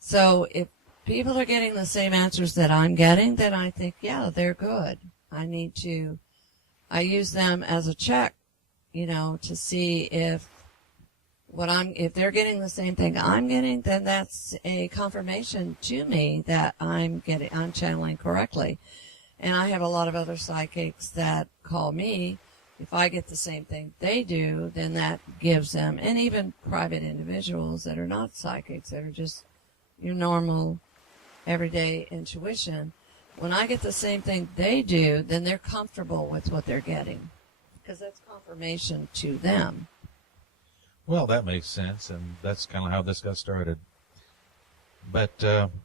So if people are getting the same answers that I'm getting, then I think, yeah, they're good. I use them as a check, to see if they're getting the same thing I'm getting, then that's a confirmation to me that I'm channeling correctly. And I have a lot of other psychics that call me. If I get the same thing they do, then that gives them, and even private individuals that are not psychics, that are just your normal everyday intuition, when I get the same thing they do, then they're comfortable with what they're getting, because that's confirmation to them. Well, that makes sense, and that's kind of how this got started. But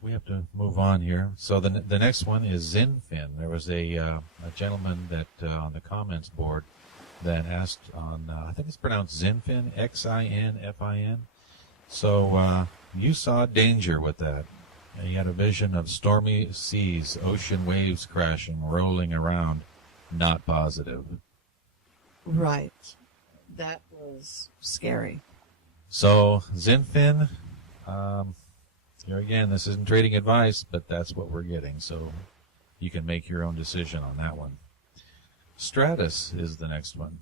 we have to move on here. So the next one is Zinfin. There was a gentleman that on the comments board that asked on, I think it's pronounced Zinfin, Xinfin. So you saw danger with that. And you had a vision of stormy seas, ocean waves crashing, rolling around. Not positive. Right. That was scary. So Zinfin, here again, this isn't trading advice, but that's what we're getting. So you can make your own decision on that one. Stratus is the next one.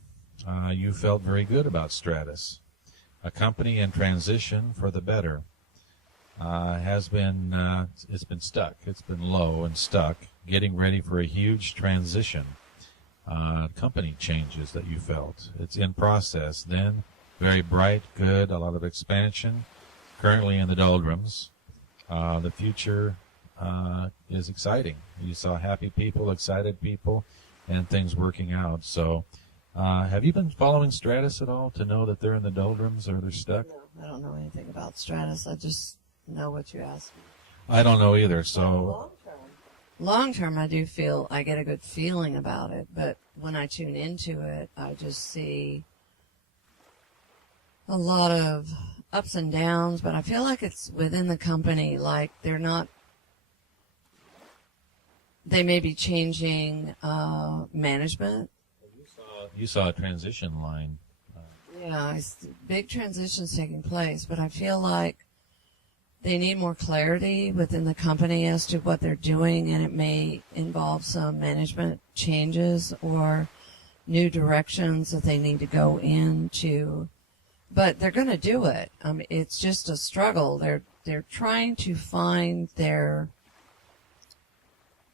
You felt very good about Stratus. A company in transition for the better. It's been stuck. It's been low and stuck, getting ready for a huge transition. Company changes that you felt. It's in process. Then, very bright, good, a lot of expansion. Currently in the doldrums. The future is exciting. You saw happy people, excited people, and things working out. So, have you been following Stratus at all to know that they're in the doldrums or they're stuck? No, I don't know anything about Stratus. I just know what you asked me. I don't know either. So long term, I do feel I get a good feeling about it. But when I tune into it, I just see a lot of ups and downs. But I feel like it's within the company. Like they may be changing management. You saw a transition line. Yeah, big transitions taking place, but I feel like they need more clarity within the company as to what they're doing, and it may involve some management changes or new directions that they need to go into. But they're going to do it. It's just a struggle. They're trying to find their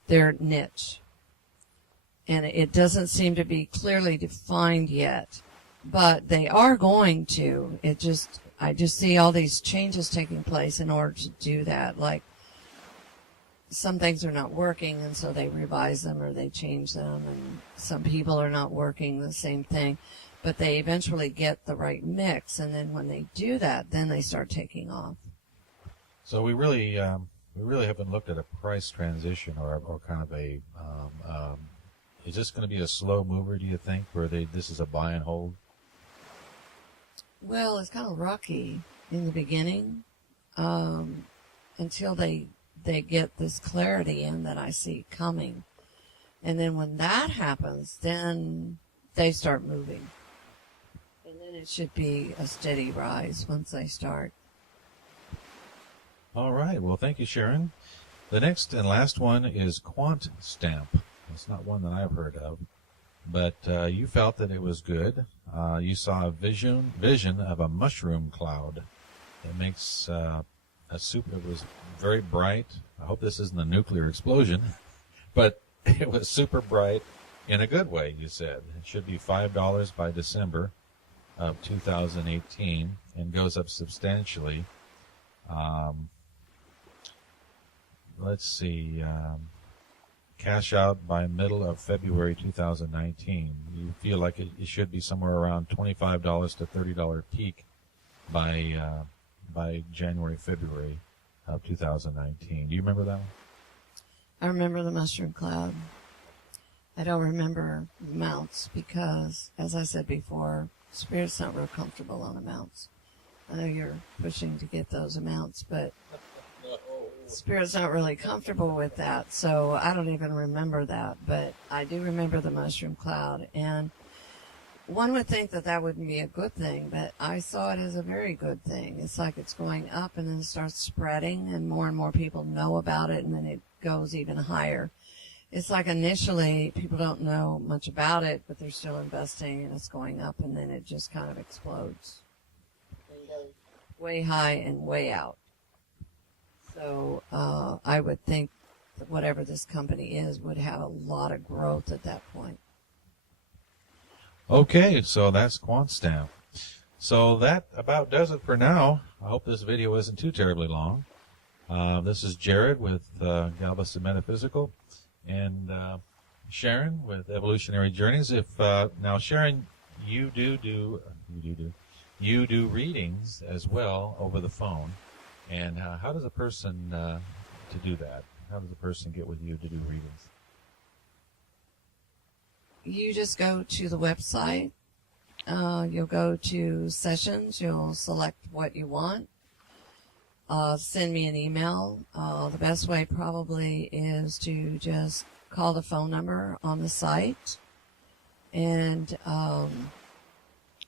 niche, and it doesn't seem to be clearly defined yet. But they are going to. I just see all these changes taking place in order to do that. Like some things are not working, and so they revise them or they change them, and some people are not working the same thing, but they eventually get the right mix, and then when they do that, then they start taking off. So we really haven't looked at a price transition or kind of a. Is this going to be a slow mover? Do you think, where this is a buy and hold? Well, it's kind of rocky in the beginning until they get this clarity in that I see coming. And then when that happens, then they start moving. And then it should be a steady rise once they start. All right. Well, thank you, Sharon. The next and last one is Quant Stamp. It's not one that I've heard of, but you felt that it was good. You saw a vision of a mushroom cloud. It makes it was very bright. I hope this isn't a nuclear explosion, but it was super bright in a good way, you said. It should be $5 by December of 2018 and goes up substantially. Let's see. Cash out by middle of February 2019. You feel like it should be somewhere around $25 to $30 peak by January, February of 2019. Do you remember that one? I remember the mushroom cloud. I don't remember amounts because, as I said before, Spirit's not real comfortable on amounts. I know you're pushing to get those amounts, but Spirit's not really comfortable with that, so I don't even remember that. But I do remember the mushroom cloud, and one would think that that wouldn't be a good thing, but I saw it as a very good thing. It's like it's going up and then it starts spreading and more people know about it, and then it goes even higher. It's like initially people don't know much about it, but they're still investing and it's going up, and then it just kind of explodes and goes way high and way out. So I would think that whatever this company is would have a lot of growth at that point. Okay, so that's QuantStamp. So that about does it for now. I hope this video isn't too terribly long. This is Jared with Galveston Metaphysical, and Sharon with Evolutionary Journeys. If now, Sharon, you do readings as well over the phone. And how does a person to do that? How does a person get with you to do readings? You just go to the website. You'll go to sessions. You'll select what you want. Send me an email. The best way probably is to just call the phone number on the site and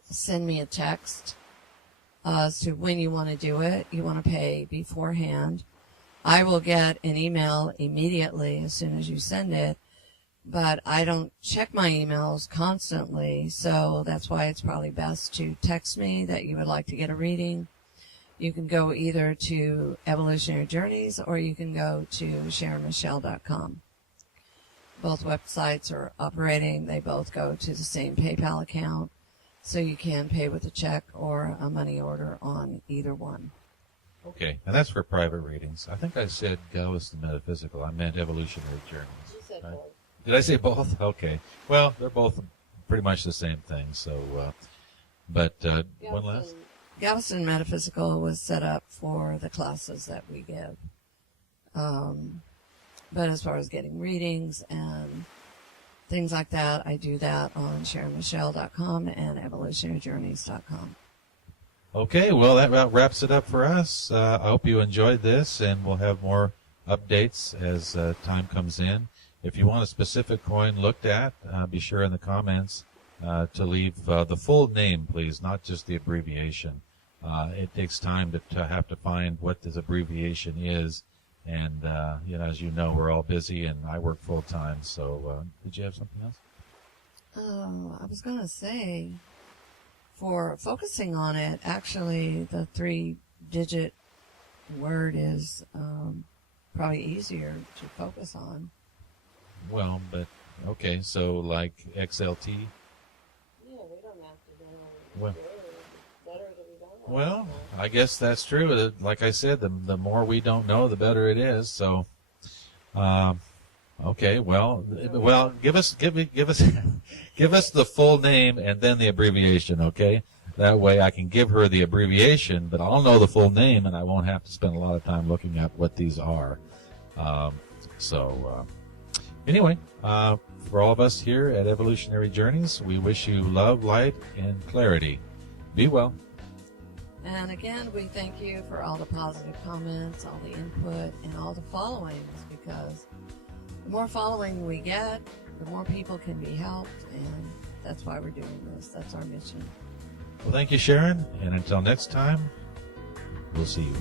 send me a text as to when you want to do it. You want to pay beforehand. I will get an email immediately as soon as you send it, but I don't check my emails constantly, so that's why it's probably best to text me that you would like to get a reading. You can go either to Evolutionary Journeys or you can go to SharonMichelle.com. Both websites are operating. They both go to the same PayPal account, so you can pay with a check or a money order on either one. Okay, and that's for private readings. I think I said Galveston Metaphysical. I meant Evolutionary Journeys. You said Right? both. Did I say both? Okay. Well, they're both pretty much the same thing. So, but one last. Galveston Metaphysical was set up for the classes that we give. But as far as getting readings and things like that, I do that on SharonMichelle.com and EvolutionaryJourneys.com. Okay, well, that about wraps it up for us. I hope you enjoyed this, and we'll have more updates as time comes in. If you want a specific coin looked at, be sure in the comments to leave the full name, please, not just the abbreviation. It takes time to have to find what this abbreviation is, and as you know, we're all busy, and I work full time. So, did you have something else? I was going to say, for focusing on it, actually, the 3-digit word is probably easier to focus on. Well, but okay, so like XLT. Yeah, we don't have to know. Well, It's better that we don't know. well, I guess that's true. Like I said, the more we don't know, the better it is. So, okay, well, give us give us the full name and then the abbreviation. Okay, that way I can give her the abbreviation, but I'll know the full name, and I won't have to spend a lot of time looking at what these are. Anyway, for all of us here at Evolutionary Journeys, we wish you love, light, and clarity. Be well. And again, we thank you for all the positive comments, all the input, and all the followings, because the more following we get, the more people can be helped, and that's why we're doing this. That's our mission. Well, thank you, Sharon, and until next time, we'll see you.